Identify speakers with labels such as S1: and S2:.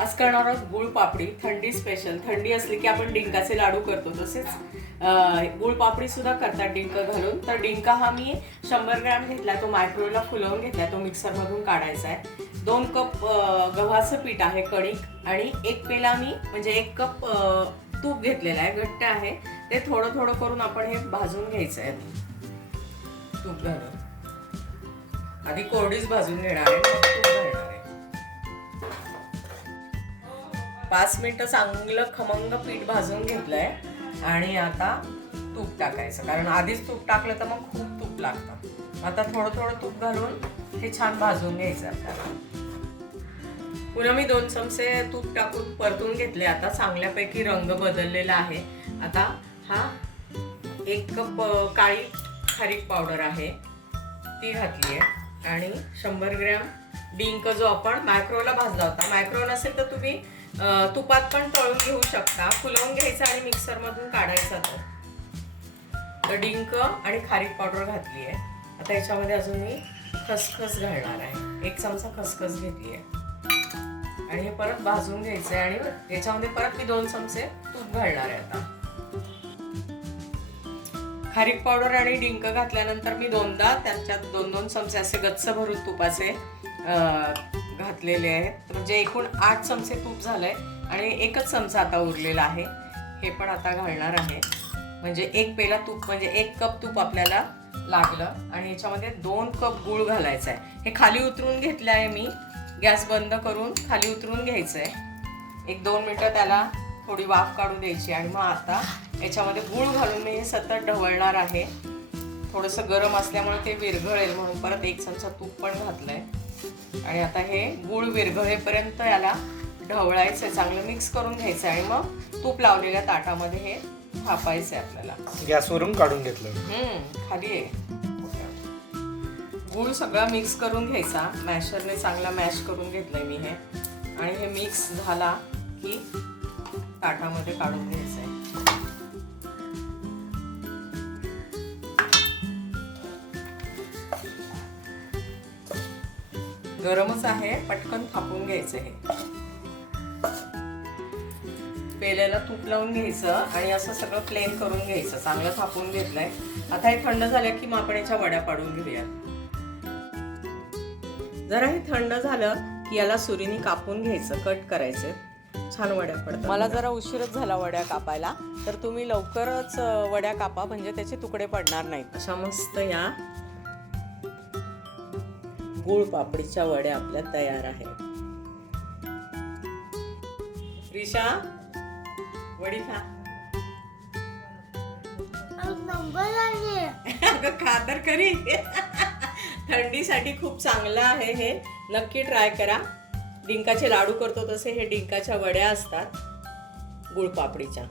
S1: आज करणार आहोत. गुळ पापडी थंडी स्पेशल थंडी असली की आपण डिंकाचे लाडू करतो तसेच गुळ पापडी सुद्धा करतात डिंक घालून. तर डिंका हा मी शंभर ग्रॅम घेतला तो मायक्रोवेव्हला फुलवून घेतला तो मिक्सरमधून काढायचा आहे. दोन कप गव्हाचं पीठ आहे कणिक आणि एक पेला मी म्हणजे एक कप तूप घेतलेला आहे घट्ट आहे. ते थोडं थोडं करून आपण हे भाजून घ्यायचं आहे. तूप घालून. आधी कोरडीच भाजून घेणार आहे. पाच मिनटं चांगलं खमंग पीठ भाजून घेतलंय आणि आता तूप टाकायचं. कारण आधीच तूप टाकलं तर मग खूप तूप लागतं. आता थोडं थोडं तूप घालून हे छान भाजून घ्यायचं आपल्याला. पुन्हा मी दोन चमचे तूप टाकून परतून घेतले. आता चांगल्यापैकी रंग बदललेला आहे. आता हा एक कप काळी खारीक पावडर आहे. ती घातली आहे आणि शंभर ग्रॅम डिंक जो आपण मायक्रोला भाजला होता. मायक्रो नसेल तर तुम्ही तुपात पण तळून घेऊ शकता. फुलवून घ्यायचं आणि मिक्सरमधून काढायचा तो तर डिंक आणि खारीक पावडर घातली आहे. आता याच्यामध्ये अजून मी खसखस घालणार आहे. एक चमचा खसखस घेतली आहे. आणि हे परत भाजून घ्यायचं आहे आणि याच्यामध्ये परत मी दोन चमचे तूप घालणार आहे आता. खारीक पावडर आणि डिंक घातल्यानंतर मी दोनदा त्याच्यात दोन दोन चमचे असे गच्च भरून तुपाचे घातलेले आहेत. म्हणजे एकूण आठ चमचे तूप झालंय आणि एकच चमचा आता उरलेला आहे. हे पण आता घालणार आहे. म्हणजे एक पेला तूप म्हणजे एक कप तूप आपल्याला लागलं आणि याच्यामध्ये दोन कप गूळ घालायचा आहे हे खाली उतरून घेतलं आहे मी. गॅस बंद करून खाली उतरून घ्यायचं आहे एक दोन मिनटं त्याला थोडी वाफ काढून द्यायची आणि मग आता याच्यामध्ये गूळ घालून मी हे सतत ढवळणार आहे. थोडंसं गरम असल्यामुळे ते विरघळेल म्हणून परत एक चमचा तूप पण घातलं आहे आणि आता हे गूळ विरघळेपर्यंत याला ढवळायचं आहे चांगलं मिक्स करून घ्यायचं आहे आणि मग तूप लावलेल्या ताटामध्ये हे थापायचं आहे आपल्याला
S2: गॅसवरून काढून घेतलं.
S1: हम्म, खाली आहे गूळ सगळा मिक्स करून घ्यायचा. मॅशरने चांगला मॅश करून घेतलंय मी हे. आणि हे मिक्स झाला की ताटामध्ये काढून घ्यायचंय. गरमच आहे पटकन थापून घ्यायचं हे. पेल्याला तूप लावून घ्यायचं आणि असं सगळं प्लेन करून घ्यायचं. चांगलं थापून घेतलंय. आता हे थंड झालं की मग आपण याच्या वड्या पाडून घेऊया जरा हे थंड झालं की याला सुरीने कापून घ्यायचं कट करायचं. छान वड्या पडतात मला जरा उशीरच झाला वड्या कापायला. तर तुम्ही लवकरच वड्या कापा म्हणजे त्याचे तुकडे पडणार नाहीत. अशा मस्त या गुळ पापडीच्या वड्या आपल्या तयार आहेत. रिशा वडी खा. अगं खा तर खरी. थंडीसाठी खूप चांगलं आहे हे. नक्की ट्राय करा. डिंकाचे लाडू करतो तसे हे डिंकाच्या वड्या असतात गुळपापडीच्या